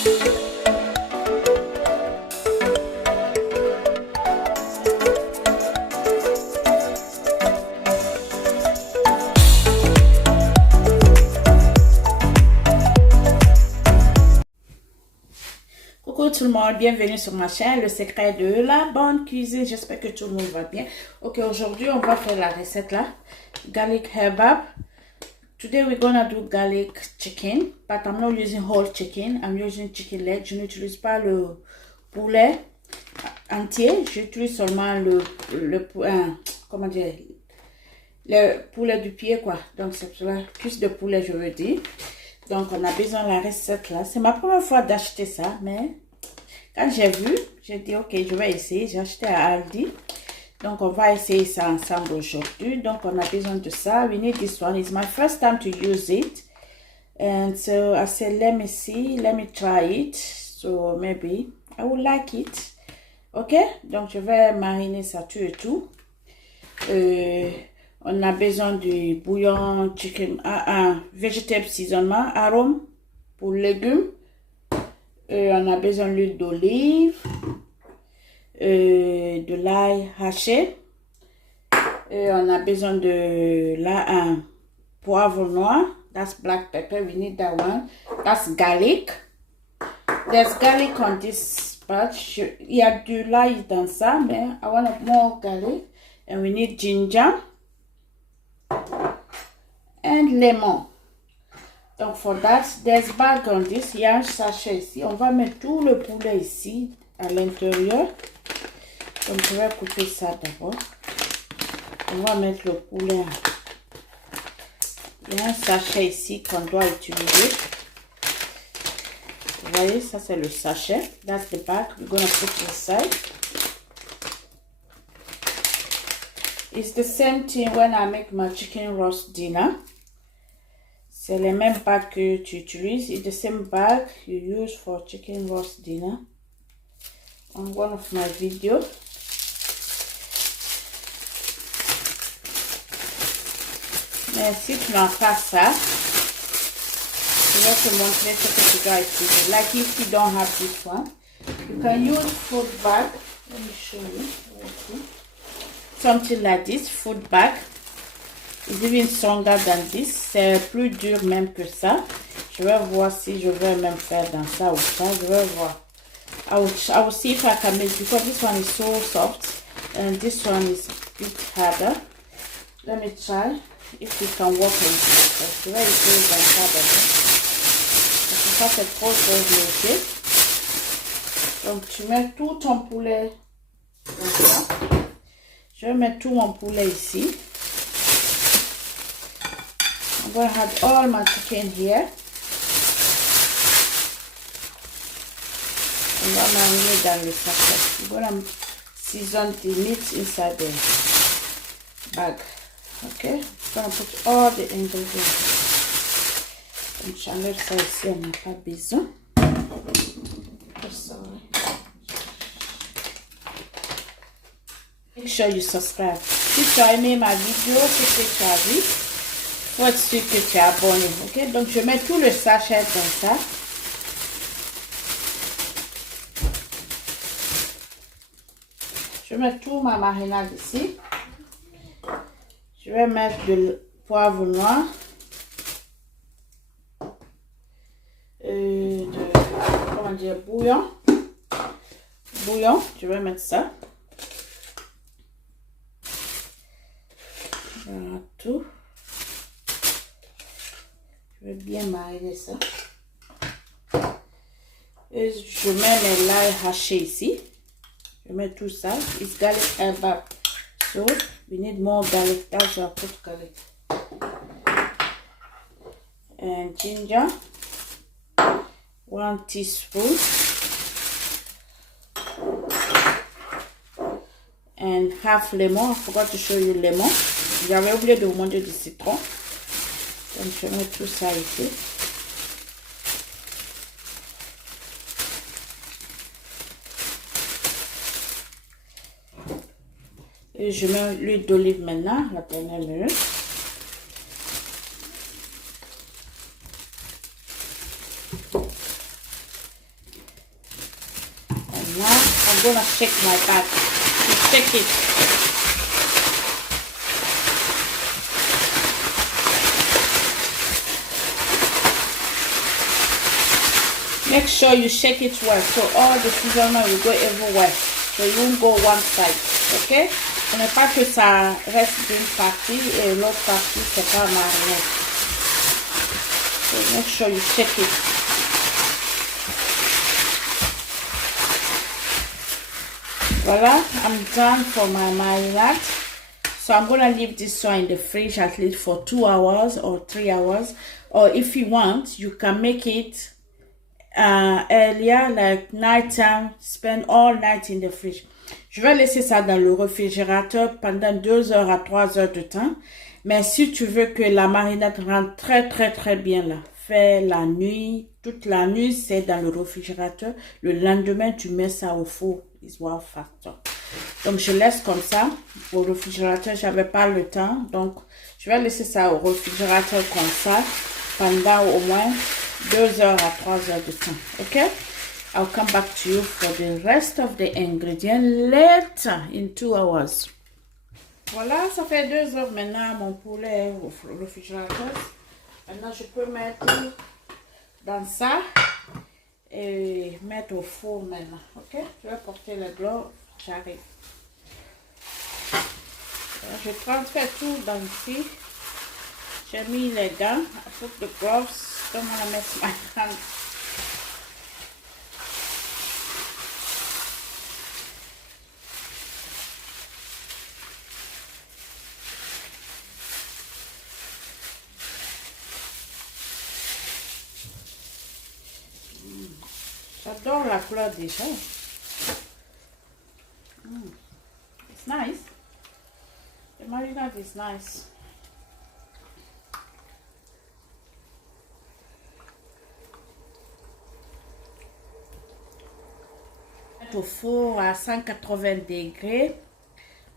Coucou tout le monde, bienvenue sur ma chaîne, le secret de la bonne cuisine. J'espère que tout le monde va bien. Ok, aujourd'hui on va faire la recette là, garlic kebab. Today we're gonna do garlic chicken, but I'm not using whole chicken. I'm using chicken leg. Je n'utilise pas le poulet entier. J'utilise seulement comment dire, le poulet du pied quoi. Donc c'est la cuisse de poulet je veux dire. Donc on a besoin de la recette là. C'est ma première fois d'acheter ça, mais quand j'ai vu, j'ai dit ok, je vais essayer. J'ai acheté à Aldi. Donc on va essayer ça ensemble aujourd'hui. Donc on a besoin de ça. We need this one. It's my first time to use it. And so I said let me see, let me try it. So maybe I will like it. Ok, donc je vais mariner ça tout et tout. On a besoin du bouillon chicken, vegetable seasonement, arôme pour légumes. On a besoin de l'huile d'olive, de l'ail haché. On a besoin de poivre noir. That's black pepper. We need that one. That's garlic. There's garlic on this batch. Il y a de l'ail dans ça, mais I want more garlic. And we need ginger. And lemon. Donc for that, there's bag on this. Il y a un sachet ici. On va mettre tout le poulet ici à l'intérieur. Donc je vais couper ça d'abord. On va mettre le poulet. Il y a un sachet ici qu'on doit utiliser. Vous voyez, ça c'est le sachet. That's the bag. We're gonna put it aside. It's the same thing when I make my chicken roast dinner. C'est les mêmes bags que tu utilises. It's the same bag you use for chicken roast dinner. On one of my videos. Mais si tu n'as pas ça, je vais te montrer ce que tu dois utiliser. Like if you don't have this one, you can use food bag. Let me show you. Something like this, food bag. It's even stronger than this. C'est plus dur même que ça. Je vais voir si je vais même faire dans ça ou ça. Je vais voir. I will see if I can make, because this one is so soft and this one is a bit harder. Let me try if it can work on this. Je vais essayer dans ça d'abord. Parce que ça c'est trop léger. Donc tu mets tout ton poulet comme ça. Je vais mettre tout mon poulet ici. I'm going to have all my chicken here. On va mariner dans le sachet. I'm going to season the meat inside the bag. Okay? I'm going to put all the ingredients. Donc j'enlève ça ici, on n'a pas besoin. Sorry. Make sure you subscribe. Si tu as aimé ma vidéo, ce que tu as vu, faut être sûr que tu es abonné. Ok, donc je mets tout le sachet dans ça. Je mets tout ma marinade ici. Je vais mettre de poivre noir. Comment dire, bouillon. Bouillon, je vais mettre ça. Voilà tout. Je vais bien mariner ça. Et je mets mes l'ail haché ici. Je mets tout ça. It's garlic kebab. So we need more garlic. That's why I put garlic. And ginger. 1 teaspoon. And half lemon. I forgot to show you lemon. J'avais oublié de vous montrer du citron. Donc je mets tout ça ici. Et je mets l'huile d'olive maintenant, la dernière minute. Now I'm gonna shake my bag. Shake it. Make sure you shake it well so all the seasoning will go everywhere. So you won't go one side. Ok? On n'est pas que ça reste d'une partie et l'autre partie c'est pas mariné. So make sure you shake it. Voila, I'm done for my marinade. So I'm gonna leave this one in the fridge at least for 2 hours or 3 hours. Or if you want, you can make it earlier, like night time, spend all night in the fridge. Je vais laisser ça dans le réfrigérateur pendant 2 heures à 3 heures de temps. Mais si tu veux que la marinade rentre très bien là, fais la nuit, toute la nuit, c'est dans le réfrigérateur. Le lendemain, tu mets ça au four. It's wow faster. Donc, je laisse comme ça au réfrigérateur. J'avais pas le temps. Donc, je vais laisser ça au réfrigérateur comme ça pendant au moins 2 heures à 3 heures de temps. Ok? I'll come back to you for the rest of the ingredients later in 2 hours. Voilà, ça fait 2 heures maintenant. Mon poulet est au réfrigérateur. Maintenant, je peux mettre dans ça et mettre au four maintenant. Ok? Je vais porter le gloves. J'arrive. Je transfère tout dans ici. J'ai mis les gants. I put the gloves. Don't want to mess my hands. J'adore la couleur déjà. It's nice. The marinade is nice. Au four à 180 degrés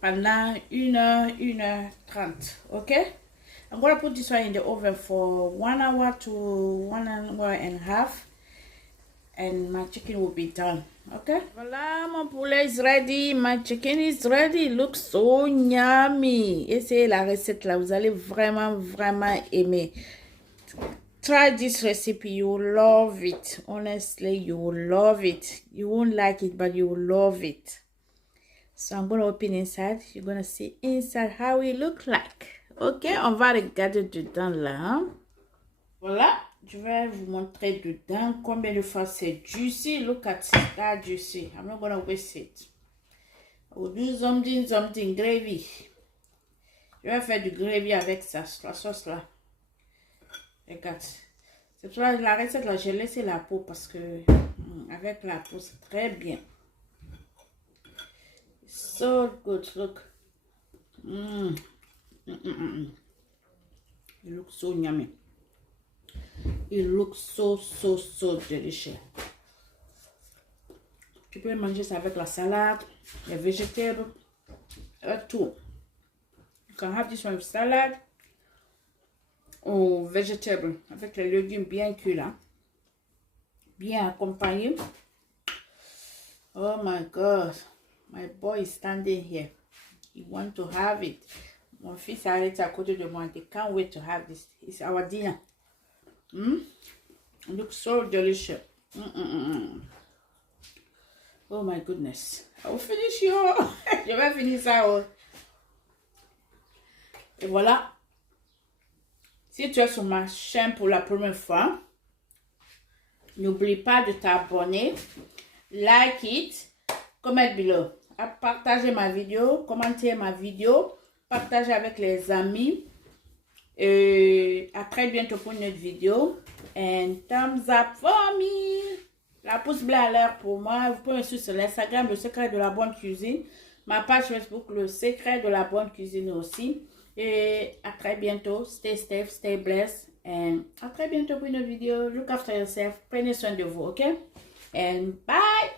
pendant 1 heure, 1 heure 30. Okay? I'm going to put this one in the oven for 1 hour to 1 hour and a half. And my chicken will be done. Okay? Voilà, mon poulet is ready. My chicken is ready. It looks so yummy. Essayez la recette là. Vous allez vraiment aimer. Try this recipe. You will love it. Honestly, you will love it. You won't like it, but you will love it. So I'm going to open inside. You're going to see inside how it look like. Ok, on va regarder dedans là. Hein? Voilà. Je vais vous montrer dedans combien de fois c'est juicy. Look at that juicy. I'm not gonna waste it. I will do something gravy. Je vais faire du gravy avec ça, la sauce là. Regarde. C'est pour la recette là, j'ai laissé la peau parce que avec la peau c'est très bien. So good, look. It looks so yummy. It looks so delicious. Tu peux manger ça avec la salade, les végétables, avec tout. You can have this one with salad or vegetable, avec les légumes bien cuits là, bien accompagnés. Oh my God, my boy is standing here. He wants to have it. Mon fils arrête à côté de moi. They can't wait to have this. It's our dinner. It looks so delicious. Oh my goodness. I will finish you. Je vais finir ça. Et voilà. Si tu es sur ma chaîne pour la première fois, n'oublie pas de t'abonner, like it, comment below. Partagez ma vidéo, commentez ma vidéo, partagez avec les amis. Et à très bientôt pour une autre vidéo. And thumbs up for me. La pouce bleue à l'air pour moi. Vous pouvez me suivre sur l'Instagram, le secret de la bonne cuisine. Ma page Facebook, le secret de la bonne cuisine aussi. Et à très bientôt. Stay safe, stay blessed. And à très bientôt pour une autre vidéo. Look after yourself. Prenez soin de vous, ok? And bye.